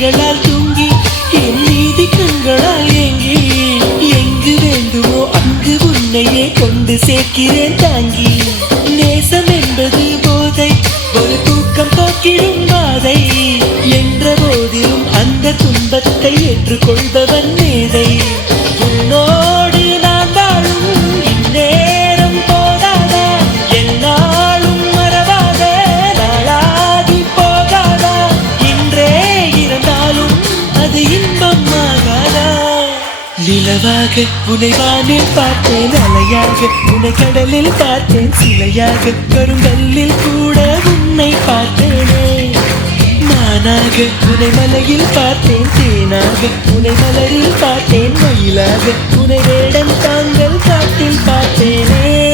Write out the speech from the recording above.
கண்களால் தூங்கி என் நீதி கண்களால் ஏங்கி எங்கு வேண்டுமோ அங்கு உன்னையே கொண்டு சேர்க்கிறேன் தாங்கி. நேசம் என்பது போதை, ஒரு தூக்கம் போக்கிடும் பாதை என்ற போதிலும் அந்த துன்பத்தை ஏற்றுக்கொள்பவன் மேதை. உன்னோடு நான் வாழும் இந்நேரம் போதாதா, என்னாலும் மறவாத நாளாகி போகாதா, இன்றே இருந்தாலும் அது இன்பம் ஆகாதா. நிலவாக உன்னை வானில் பார்த்தேன், அலையாக உன்னை கடலில் பார்த்தேன், சிலையாக கருங்கல்லில் கூட உன்னை பார்த்தேனே. மானாக உன்னை மலையில் பார்த்தேன், தேனாக உன்னை மலரில் பார்த்தேன், மயிலாக உன்னை வேடன் தாங்கள் காட்டில் பார்த்தேனே.